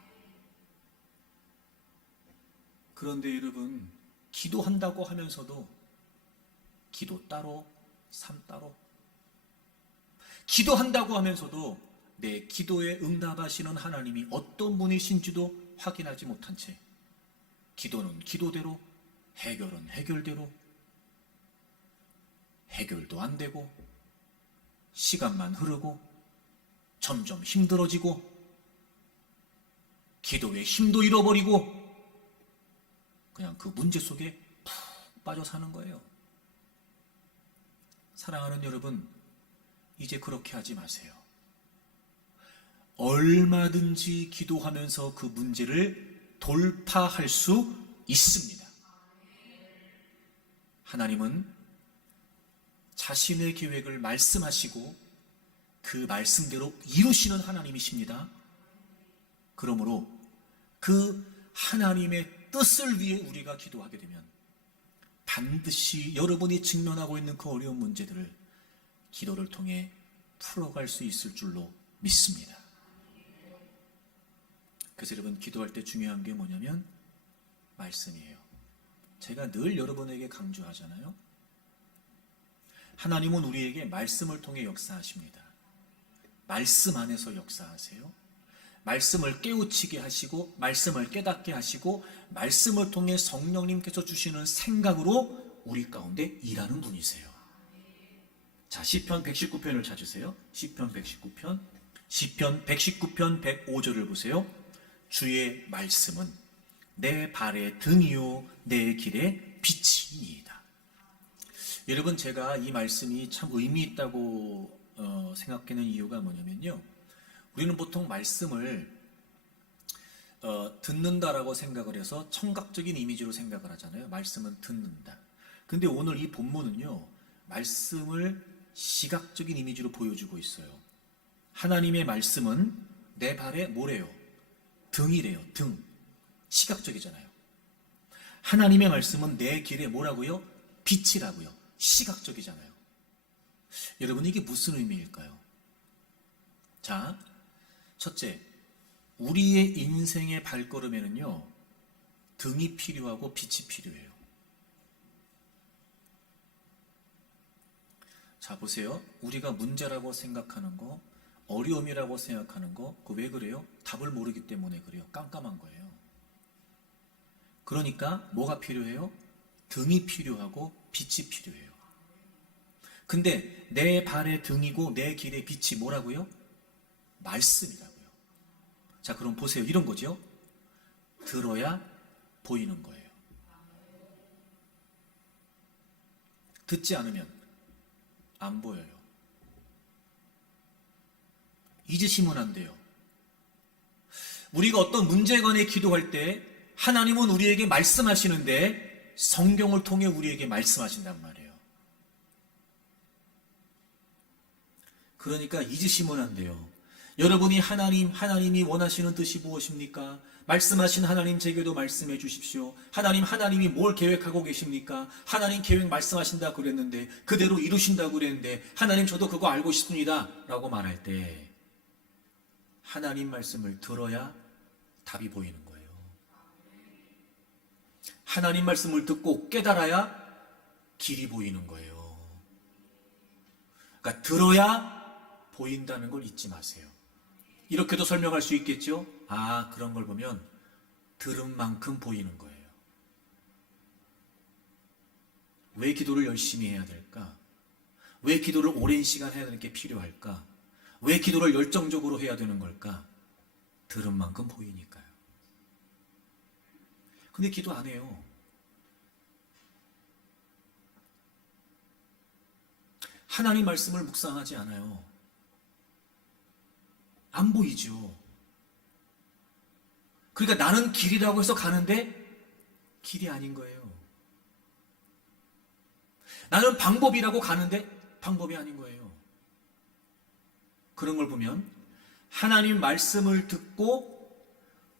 그런데 여러분, 기도한다고 하면서도 기도 따로, 삶 따로. 기도한다고 하면서도 내 기도에 응답하시는 하나님이 어떤 분이신지도 확인하지 못한 채 기도는 기도대로, 해결은 해결대로, 해결도 안 되고 시간만 흐르고 점점 힘들어지고 기도의 힘도 잃어버리고 그냥 그 문제 속에 푹 빠져 사는 거예요. 사랑하는 여러분, 이제 그렇게 하지 마세요. 얼마든지 기도하면서 그 문제를 돌파할 수 있습니다. 하나님은 자신의 계획을 말씀하시고 그 말씀대로 이루시는 하나님이십니다. 그러므로 그 하나님의 뜻을 위해 우리가 기도하게 되면 반드시 여러분이 직면하고 있는 그 어려운 문제들을 기도를 통해 풀어갈 수 있을 줄로 믿습니다. 그래서 여러분, 기도할 때 중요한 게 뭐냐면 말씀이에요. 제가 늘 여러분에게 강조하잖아요. 하나님은 우리에게 말씀을 통해 역사하십니다. 말씀 안에서 역사하세요. 말씀을 깨우치게 하시고 말씀을 깨닫게 하시고 말씀을 통해 성령님께서 주시는 생각으로 우리 가운데 일하는 분이세요. 자, 시편 119편을 찾으세요. 시편 119편 105절을 보세요. 주의 말씀은 내 발의 등이요 내 길의 빛이니이다. 여러분, 제가 이 말씀이 참 의미 있다고 생각하는 이유가 뭐냐면요, 우리는 보통 말씀을 듣는다라고 생각을 해서 청각적인 이미지로 생각을 하잖아요. 말씀은 듣는다. 근데 오늘 이 본문은요, 말씀을 시각적인 이미지로 보여주고 있어요. 하나님의 말씀은 내 발에 뭐래요? 등이래요. 등. 시각적이잖아요. 하나님의 말씀은 내 길에 뭐라고요? 빛이라고요. 시각적이잖아요. 여러분, 이게 무슨 의미일까요? 자, 첫째, 우리의 인생의 발걸음에는요, 등이 필요하고 빛이 필요해요. 자, 보세요. 우리가 문제라고 생각하는 거, 어려움이라고 생각하는 거, 그거 왜 그래요? 답을 모르기 때문에 그래요. 깜깜한 거예요. 그러니까 뭐가 필요해요? 등이 필요하고 빛이 필요해요. 근데 내 발의 등이고 내 길의 빛이 뭐라고요? 말씀이라고요. 자, 그럼 보세요. 이런 거죠. 들어야 보이는 거예요. 듣지 않으면 안 보여요. 잊으시면 안 돼요. 우리가 어떤 문제에 관해 기도할 때 하나님은 우리에게 말씀하시는데 성경을 통해 우리에게 말씀하신단 말이에요. 그러니까 잊으시면 안 돼요. 여러분이 하나님이 원하시는 뜻이 무엇입니까? 말씀하신 하나님, 제게도 말씀해 주십시오. 하나님이 뭘 계획하고 계십니까? 하나님 계획 말씀하신다 그랬는데, 그대로 이루신다고 그랬는데, 하나님 저도 그거 알고 싶습니다 라고 말할 때 하나님 말씀을 들어야 답이 보이는 거예요. 하나님 말씀을 듣고 깨달아야 길이 보이는 거예요. 그러니까 들어야 보인다는 걸 잊지 마세요. 이렇게도 설명할 수 있겠죠? 아, 그런 걸 보면 들은 만큼 보이는 거예요. 왜 기도를 열심히 해야 될까? 왜 기도를 오랜 시간 해야 되는 게 필요할까? 왜 기도를 열정적으로 해야 되는 걸까? 들은 만큼 보이니까요. 근데 기도 안 해요. 하나님 말씀을 묵상하지 않아요. 안 보이죠. 그러니까 나는 길이라고 해서 가는데 길이 아닌 거예요. 나는 방법이라고 가는데 방법이 아닌 거예요. 그런 걸 보면 하나님 말씀을 듣고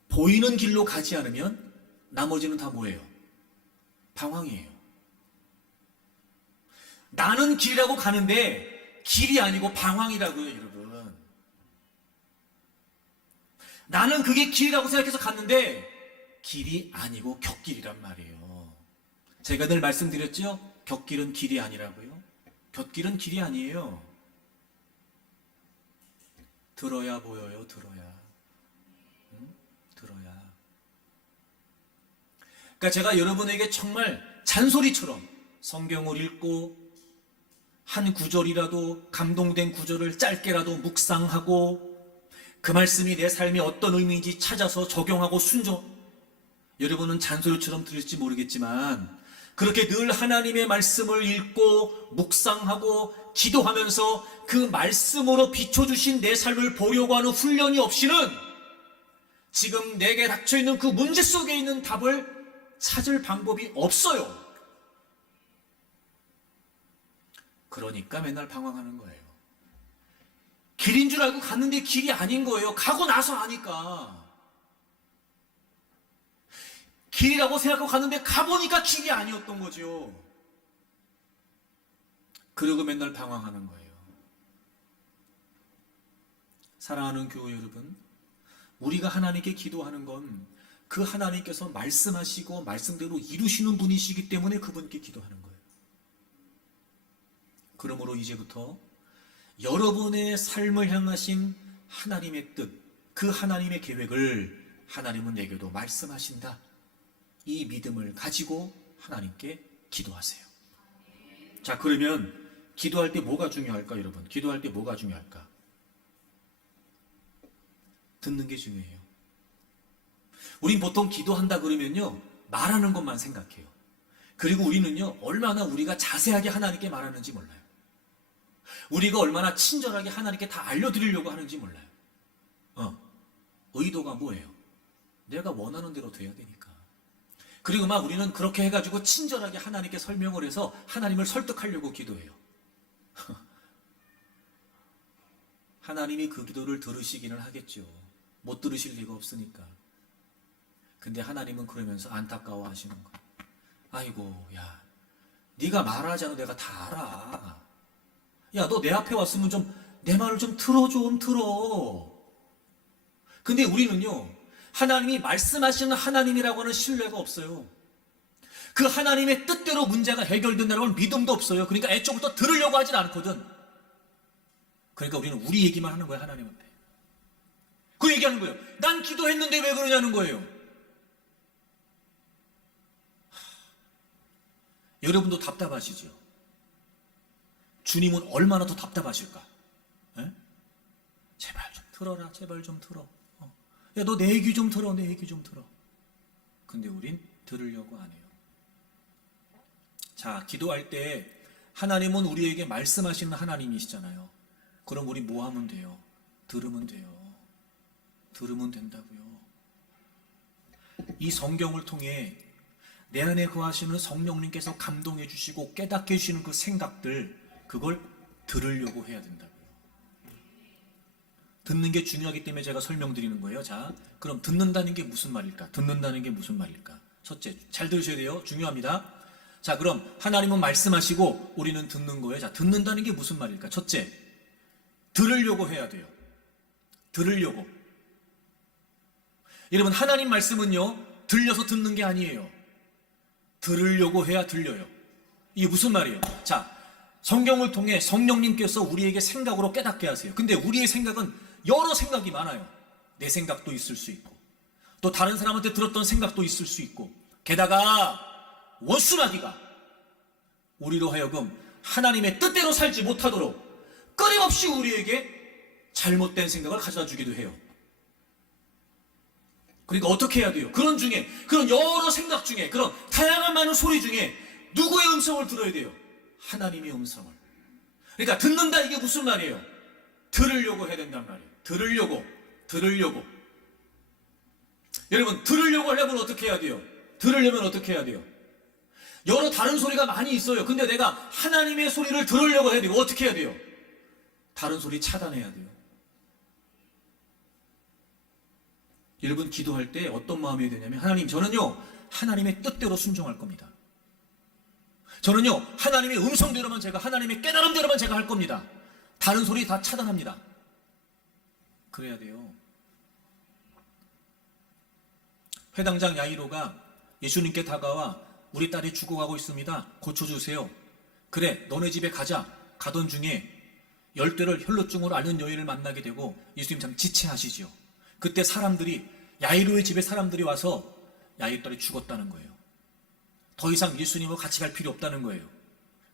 보이는 길로 가지 않으면 나머지는 다 뭐예요? 방황이에요. 나는 길이라고 가는데 길이 아니고 방황이라고요, 여러분. 나는 그게 길이라고 생각해서 갔는데 길이 아니고 곁길이란 말이에요. 제가 늘 말씀드렸죠? 곁길은 길이 아니라고요. 곁길은 길이 아니에요. 들어야 보여요. 들어야. 들어야. 그러니까 제가 여러분에게 정말 잔소리처럼 성경을 읽고 한 구절이라도 감동된 구절을 짧게라도 묵상하고 그 말씀이 내 삶에 어떤 의미인지 찾아서 적용하고 순종. 여러분은 잔소리처럼 들을지 모르겠지만 그렇게 늘 하나님의 말씀을 읽고 묵상하고 기도하면서 그 말씀으로 비춰주신 내 삶을 보려고 하는 훈련이 없이는 지금 내게 닥쳐있는 그 문제 속에 있는 답을 찾을 방법이 없어요. 그러니까 맨날 방황하는 거예요. 길인 줄 알고 갔는데 길이 아닌 거예요. 가고 나서 아니까. 길이라고 생각하고 갔는데 가보니까 길이 아니었던 거죠. 그러고 맨날 방황하는 거예요. 사랑하는 교회 여러분, 우리가 하나님께 기도하는 건 그 하나님께서 말씀하시고 말씀대로 이루시는 분이시기 때문에 그분께 기도하는 거예요. 그러므로 이제부터 여러분의 삶을 향하신 하나님의 뜻, 그 하나님의 계획을 하나님은 내게도 말씀하신다. 이 믿음을 가지고 하나님께 기도하세요. 자, 그러면 기도할 때 뭐가 중요할까, 여러분? 기도할 때 뭐가 중요할까? 듣는 게 중요해요. 우린 보통 기도한다 그러면요, 말하는 것만 생각해요. 그리고 우리는요, 얼마나 우리가 자세하게 하나님께 말하는지 몰라요. 우리가 얼마나 친절하게 하나님께 다 알려드리려고 하는지 몰라요. 의도가 뭐예요? 내가 원하는 대로 돼야 되니까. 그리고 막 우리는 그렇게 해가지고 친절하게 하나님께 설명을 해서 하나님을 설득하려고 기도해요. 하나님이 그 기도를 들으시기는 하겠죠. 못 들으실 리가 없으니까. 근데 하나님은 그러면서 안타까워 하시는 거예요. 아이고, 야, 네가 말하지 않아도 내가 다 알아. 야, 너 내 앞에 왔으면 좀 내 말을 좀 들어. 근데 우리는요, 하나님이 말씀하시는 하나님이라고 하는 신뢰가 없어요. 그 하나님의 뜻대로 문제가 해결된다는 건 믿음도 없어요. 그러니까 애초부터 들으려고 하진 않거든. 그러니까 우리는 우리 얘기만 하는 거야, 하나님한테. 그 얘기하는 거예요. 난 기도했는데 왜 그러냐는 거예요. 여러분도 답답하시죠? 주님은 얼마나 더 답답하실까? 에? 제발 좀 들어라, 제발 좀 들어. 야, 너 내 얘기 좀 들어, 내 얘기 좀 들어. 근데 우린 들으려고 안 해요. 자, 기도할 때 하나님은 우리에게 말씀하시는 하나님이시잖아요. 그럼 우리 뭐 하면 돼요? 들으면 돼요. 들으면 된다고요. 이 성경을 통해 내 안에 거하시는 성령님께서 감동해 주시고 깨닫게 해주시는 그 생각들, 그걸 들으려고 해야 된다고요. 듣는 게 중요하기 때문에 제가 설명드리는 거예요. 자, 그럼 듣는다는 게 무슨 말일까? 듣는다는 게 무슨 말일까? 첫째, 잘 들으셔야 돼요. 중요합니다. 자, 그럼 하나님은 말씀하시고 우리는 듣는 거예요. 자, 듣는다는 게 무슨 말일까? 첫째, 들으려고 해야 돼요. 들으려고. 여러분, 하나님 말씀은요, 들려서 듣는 게 아니에요. 들으려고 해야 들려요. 이게 무슨 말이에요? 자, 성경을 통해 성령님께서 우리에게 생각으로 깨닫게 하세요. 근데 우리의 생각은 여러 생각이 많아요. 내 생각도 있을 수 있고, 또 다른 사람한테 들었던 생각도 있을 수 있고, 게다가 원수마귀가 우리로 하여금 하나님의 뜻대로 살지 못하도록 끊임없이 우리에게 잘못된 생각을 가져다 주기도 해요. 그러니까 어떻게 해야 돼요? 그런 여러 생각 중에, 그런 다양한 많은 소리 중에 누구의 음성을 들어야 돼요? 하나님의 음성을. 그러니까 듣는다, 이게 무슨 말이에요? 들으려고 해야 된단 말이에요. 들으려고. 여러분, 들으려고 하려면 어떻게 해야 돼요? 들으려면 어떻게 해야 돼요? 여러 다른 소리가 많이 있어요. 근데 내가 하나님의 소리를 들으려고 해야 돼요. 어떻게 해야 돼요? 다른 소리 차단해야 돼요. 여러분, 기도할 때 어떤 마음이 되냐면, 하나님, 저는요, 하나님의 뜻대로 순종할 겁니다. 저는요, 하나님의 음성대로만 제가, 하나님의 깨달음대로만 제가 할 겁니다. 다른 소리 다 차단합니다. 그래야 돼요. 회당장 야이로가 예수님께 다가와 우리 딸이 죽어가고 있습니다. 고쳐주세요. 그래, 너네 집에 가자. 가던 중에 열대를 혈루증으로 앓는 여인을 만나게 되고 예수님 참 지체하시죠. 그때 사람들이, 야이로의 집에 사람들이 와서 야이로 딸이 죽었다는 거예요. 더 이상 예수님과 같이 갈 필요 없다는 거예요.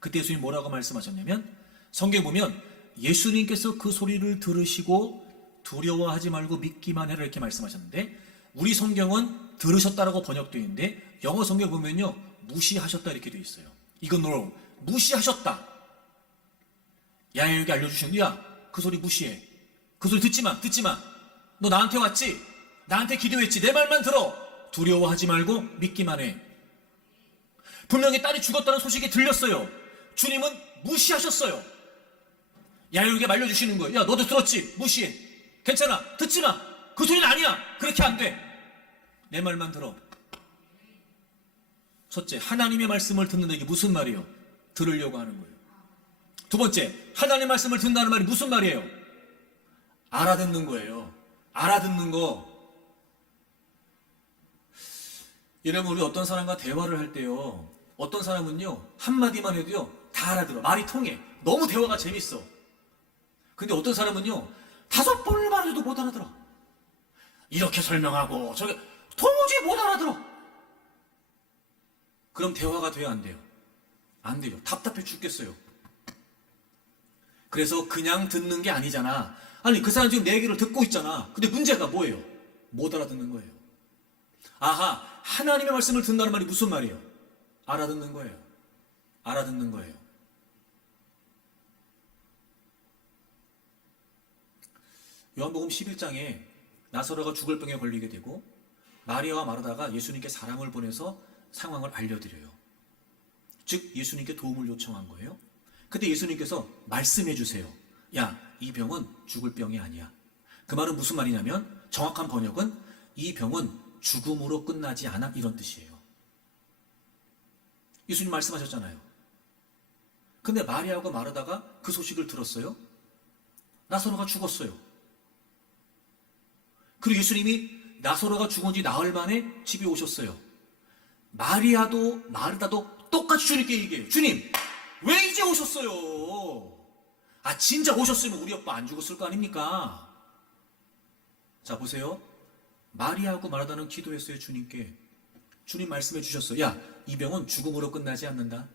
그때 예수님 뭐라고 말씀하셨냐면, 성경에 보면 예수님께서 그 소리를 들으시고 두려워하지 말고 믿기만 해라 이렇게 말씀하셨는데, 우리 성경은 들으셨다라고 번역되어 있는데 영어 성경 보면요, 무시하셨다 이렇게 되어 있어요. 이건 무시하셨다. 야이로에게 알려주셨는데, 야, 그 소리 무시해. 그 소리 듣지 마. 너 나한테 왔지? 나한테 기도했지? 내 말만 들어. 두려워하지 말고 믿기만 해. 분명히 딸이 죽었다는 소식이 들렸어요. 주님은 무시하셨어요. 야이로에게 말려주시는 거예요. 야, 너도 들었지? 무시해. 괜찮아. 듣지 마. 그 소리는 아니야. 그렇게 안 돼. 내 말만 들어. 첫째, 하나님의 말씀을 듣는다. 이게 무슨 말이에요? 들으려고 하는 거예요. 두 번째, 하나님의 말씀을 듣는다는 말이 무슨 말이에요? 알아듣는 거예요. 알아듣는 거. 여러분, 우리 어떤 사람과 대화를 할 때요, 어떤 사람은요, 한마디만 해도요, 다 알아들어. 말이 통해. 너무 대화가 재밌어. 근데 어떤 사람은요, 5번을 말해도 못 알아들어. 이렇게 설명하고 저게 도무지 못 알아들어. 그럼 대화가 돼야 안 돼요? 안 돼요. 답답해 죽겠어요. 그래서 그냥 듣는 게 아니잖아. 아니, 그 사람 지금 내 얘기를 듣고 있잖아. 근데 문제가 뭐예요? 못 알아듣는 거예요. 아하, 하나님의 말씀을 듣는다는 말이 무슨 말이에요? 알아듣는 거예요. 알아듣는 거예요. 요한복음 11장에 나사로가 죽을 병에 걸리게 되고 마리아와 마르다가 예수님께 사람을 보내서 상황을 알려드려요. 즉 예수님께 도움을 요청한 거예요. 그때 예수님께서 말씀해 주세요. 야, 이 병은 죽을 병이 아니야. 그 말은 무슨 말이냐면, 정확한 번역은 이 병은 죽음으로 끝나지 않아, 이런 뜻이에요. 예수님 말씀하셨잖아요. 근데 마리아하고 마르다가 그 소식을 들었어요. 나사로가 죽었어요. 그리고 예수님이 나사로가 죽은 지 나흘 만에 집에 오셨어요. 마리아도 마르다도 똑같이 주님께 얘기해요. 주님, 왜 이제 오셨어요? 아, 진짜 오셨으면 우리 오빠 안 죽었을 거 아닙니까? 자, 보세요. 마리아하고 마르다는 기도했어요. 주님께. 주님 말씀해 주셨어요. 야, 이 병은 죽음으로 끝나지 않는다.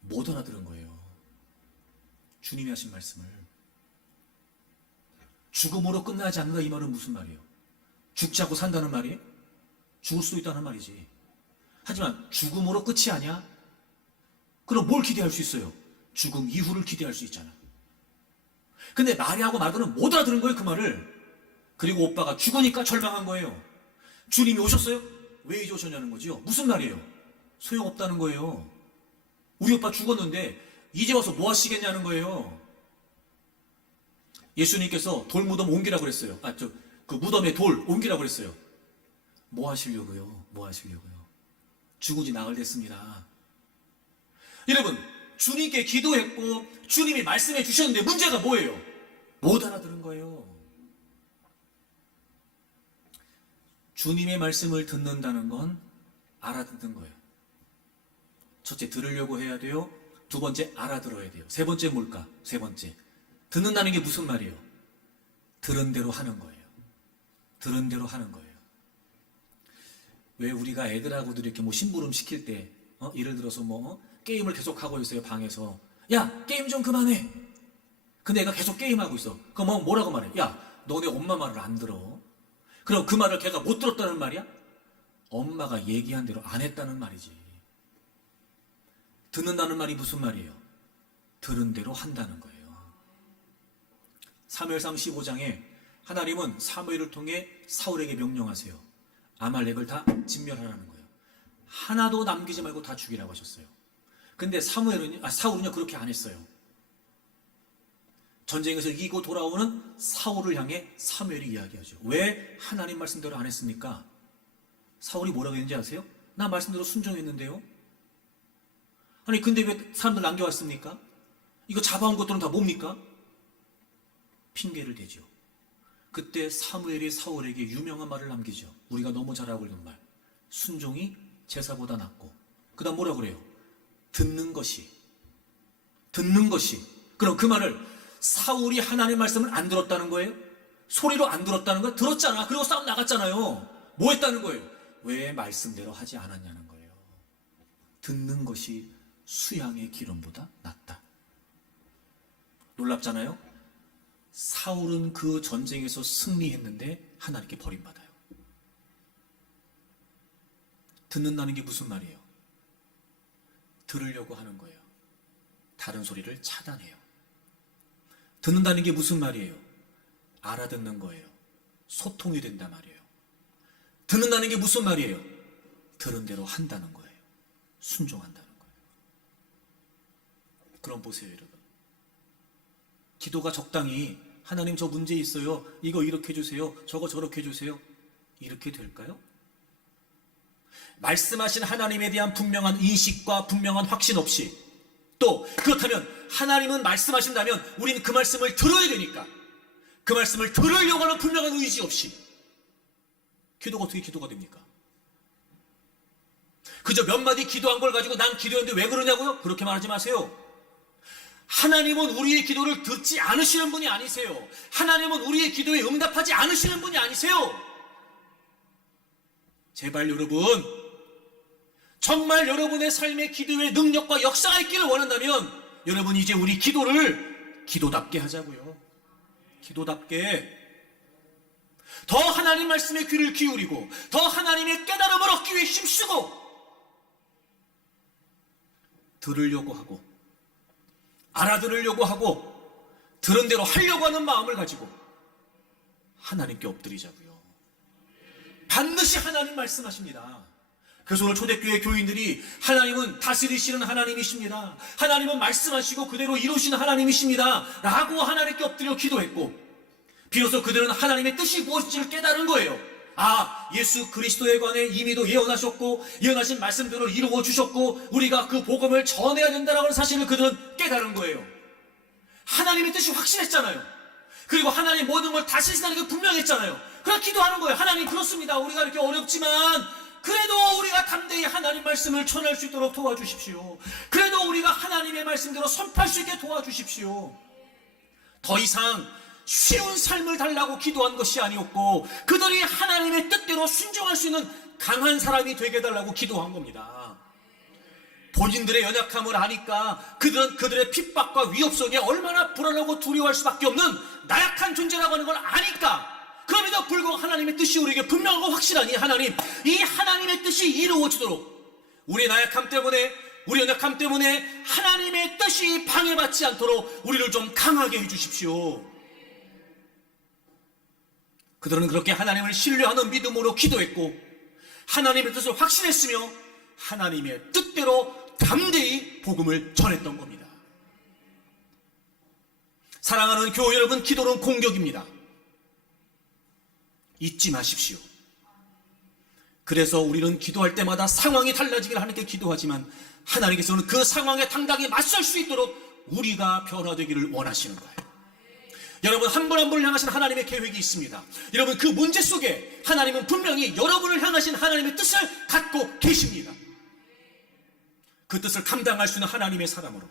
못 알아들은 거예요. 주님이 하신 말씀을. 죽음으로 끝나지 않는다, 이 말은 무슨 말이에요? 죽지 않고 산다는 말이에요? 죽을 수도 있다는 말이지. 하지만 죽음으로 끝이 아니야? 그럼 뭘 기대할 수 있어요? 죽음 이후를 기대할 수 있잖아. 근데 마리아하고 마르다는 못 알아들은 거예요, 그 말을. 그리고 오빠가 죽으니까 절망한 거예요. 주님이 오셨어요? 왜 이제 오셨냐는 거죠. 무슨 말이에요? 소용없다는 거예요. 우리 오빠 죽었는데 이제 와서 뭐 하시겠냐는 거예요. 예수님께서 돌무덤 옮기라고 그랬어요. 그 무덤에 돌 옮기라고 그랬어요. 뭐 하시려고요? 뭐 하시려고요? 죽은 지 나흘 됐습니다. 여러분, 주님께 기도했고 주님이 말씀해 주셨는데 문제가 뭐예요? 못 알아들은 거예요. 주님의 말씀을 듣는다는 건 알아듣는 거예요. 첫째, 들으려고 해야 돼요. 두 번째, 알아들어야 돼요. 세 번째 뭘까? 세 번째, 듣는다는 게 무슨 말이에요? 들은 대로 하는 거예요. 들은 대로 하는 거예요. 왜 우리가 애들하고도 이렇게 뭐 심부름 시킬 때, 예를 들어서 게임을 계속 하고 있어요, 방에서. 야, 게임 좀 그만해. 근데 애가 계속 게임하고 있어. 그럼 뭐라고 말해? 야, 너네 엄마 말을 안 들어. 그럼 그 말을 걔가 못 들었다는 말이야? 엄마가 얘기한 대로 안 했다는 말이지. 듣는다는 말이 무슨 말이에요? 들은 대로 한다는 거예요. 사무엘상 15장에 하나님은 사무엘을 통해 사울에게 명령하세요. 아말렉을 다 진멸하라는 거예요. 하나도 남기지 말고 다 죽이라고 하셨어요. 근데 사울은요 그렇게 안 했어요. 전쟁에서 이기고 돌아오는 사울을 향해 사무엘이 이야기하죠. 왜 하나님 말씀대로 안 했습니까? 사울이 뭐라고 했는지 아세요? 나 말씀대로 순종했는데요. 아니 근데 왜 사람들 남겨왔습니까? 이거 잡아온 것들은 다 뭡니까? 핑계를 대죠. 그때 사무엘이 사울에게 유명한 말을 남기죠. 우리가 너무 잘 알고 있는 말. 순종이 제사보다 낫고. 그 다음 뭐라 그래요? 듣는 것이. 그럼 그 말을 사울이 하나님의 말씀을 안 들었다는 거예요? 소리로 안 들었다는 거예요? 들었잖아. 그리고 싸움 나갔잖아요. 뭐 했다는 거예요? 왜 말씀대로 하지 않았냐는 거예요. 듣는 것이 수양의 기름보다 낫다. 놀랍잖아요? 사울은 그 전쟁에서 승리했는데 하나님께 버림받아요. 듣는다는 게 무슨 말이에요? 들으려고 하는 거예요. 다른 소리를 차단해요. 듣는다는 게 무슨 말이에요? 알아듣는 거예요. 소통이 된단 말이에요. 듣는다는 게 무슨 말이에요? 들은 대로 한다는 거예요. 순종한다는 거예요. 그럼 보세요, 여러분. 기도가 적당히 하나님 저 문제 있어요. 이거 이렇게 해주세요. 저거 저렇게 해주세요. 이렇게 될까요? 말씀하신 하나님에 대한 분명한 인식과 분명한 확신 없이, 또 그렇다면 하나님은 말씀하신다면 우리는 그 말씀을 들어야 되니까 그 말씀을 들으려고 하는 분명한 의지 없이 기도가 어떻게 기도가 됩니까? 그저 몇 마디 기도한 걸 가지고 난 기도했는데 왜 그러냐고요? 그렇게 말하지 마세요. 하나님은 우리의 기도를 듣지 않으시는 분이 아니세요. 하나님은 우리의 기도에 응답하지 않으시는 분이 아니세요. 제발 여러분, 정말 여러분의 삶의 기도의 능력과 역사가 있기를 원한다면 여러분 이제 우리 기도를 기도답게 하자고요. 기도답게 더 하나님 말씀에 귀를 기울이고 더 하나님의 깨달음을 얻기 위해 힘쓰고 들으려고 하고 알아들으려고 하고 들은 대로 하려고 하는 마음을 가지고 하나님께 엎드리자고요. 반드시 하나님 말씀하십니다. 그래서 오늘 초대교회 교인들이 하나님은 다스리시는 하나님이십니다. 하나님은 말씀하시고 그대로 이루시는 하나님이십니다. 라고 하나님께 엎드려 기도했고 비로소 그들은 하나님의 뜻이 무엇인지를 깨달은 거예요. 아, 예수 그리스도에 관해 이미도 예언하셨고 예언하신 말씀대로 이루어 주셨고 우리가 그 복음을 전해야 된다는 사실을 그들은 깨달은 거예요. 하나님의 뜻이 확실했잖아요. 그리고 하나님 모든 걸 다스리신다는 게 분명했잖아요. 그래서 기도하는 거예요. 하나님 그렇습니다. 우리가 이렇게 어렵지만 그래도 우리가 담대히 하나님 말씀을 전할 수 있도록 도와주십시오. 그래도 우리가 하나님의 말씀대로 선포할 수 있게 도와주십시오. 더 이상 쉬운 삶을 달라고 기도한 것이 아니었고 그들이 하나님의 뜻대로 순종할 수 있는 강한 사람이 되게 해달라고 기도한 겁니다. 본인들의 연약함을 아니까 그들은 그들의 핍박과 위협 속에 얼마나 불안하고 두려워할 수밖에 없는 나약한 존재라고 하는 걸 아니까 그럼에도 불구하고 하나님의 뜻이 우리에게 분명하고 확실하니 하나님, 이 하나님의 뜻이 이루어지도록 우리의 나약함 때문에 우리 연약함 때문에 하나님의 뜻이 방해받지 않도록 우리를 좀 강하게 해주십시오. 그들은 그렇게 하나님을 신뢰하는 믿음으로 기도했고 하나님의 뜻을 확신했으며 하나님의 뜻대로 담대히 복음을 전했던 겁니다. 사랑하는 교회 여러분, 기도는 공격입니다. 잊지 마십시오. 그래서 우리는 기도할 때마다 상황이 달라지기를 하나님께 기도하지만 하나님께서는 그 상황에 당당히 맞설 수 있도록 우리가 변화되기를 원하시는 거예요. 여러분 한 분 한 분을 향하신 하나님의 계획이 있습니다. 여러분 그 문제 속에 하나님은 분명히 여러분을 향하신 하나님의 뜻을 갖고 계십니다. 그 뜻을 감당할 수 있는 하나님의 사람으로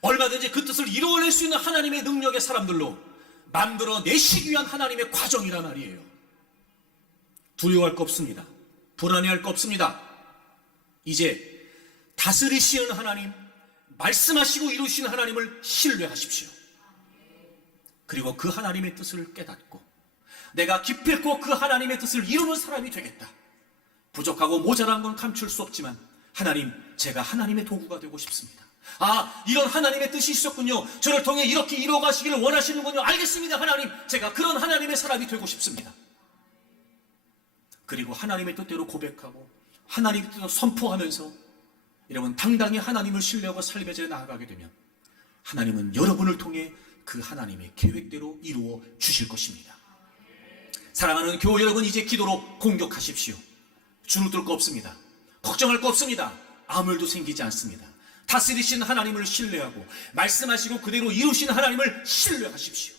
얼마든지 그 뜻을 이루어낼 수 있는 하나님의 능력의 사람들로 만들어내시기 위한 하나님의 과정이란 말이에요. 두려워할 거 없습니다. 불안해할 거 없습니다. 이제 다스리시는 하나님, 말씀하시고 이루시는 하나님을 신뢰하십시오. 그리고 그 하나님의 뜻을 깨닫고 내가 기필코 그 하나님의 뜻을 이루는 사람이 되겠다. 부족하고 모자란 건 감출 수 없지만 하나님, 제가 하나님의 도구가 되고 싶습니다. 아, 이런 하나님의 뜻이 있었군요. 저를 통해 이렇게 이루어가시기를 원하시는군요. 알겠습니다. 하나님, 제가 그런 하나님의 사람이 되고 싶습니다. 그리고 하나님의 뜻대로 고백하고 하나님의 뜻대로 선포하면서 여러분 당당히 하나님을 신뢰하고 삶의 자리에 나아가게 되면 하나님은 여러분을 통해 그 하나님의 계획대로 이루어 주실 것입니다. 사랑하는 교회 여러분, 이제 기도로 공격하십시오. 주눅들 거 없습니다. 걱정할 거 없습니다. 아무 일도 생기지 않습니다. 다스리신 하나님을 신뢰하고 말씀하시고 그대로 이루신 하나님을 신뢰하십시오.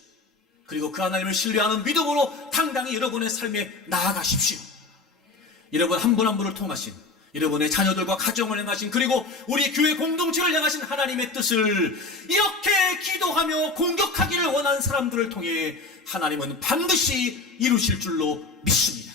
그리고 그 하나님을 신뢰하는 믿음으로 당당히 여러분의 삶에 나아가십시오. 여러분 한 분 한 분을 통하신, 여러분의 자녀들과 가정을 향하신, 그리고 우리 교회 공동체를 향하신 하나님의 뜻을 이렇게 기도하며 공격하기를 원하는 사람들을 통해 하나님은 반드시 이루실 줄로 믿습니다.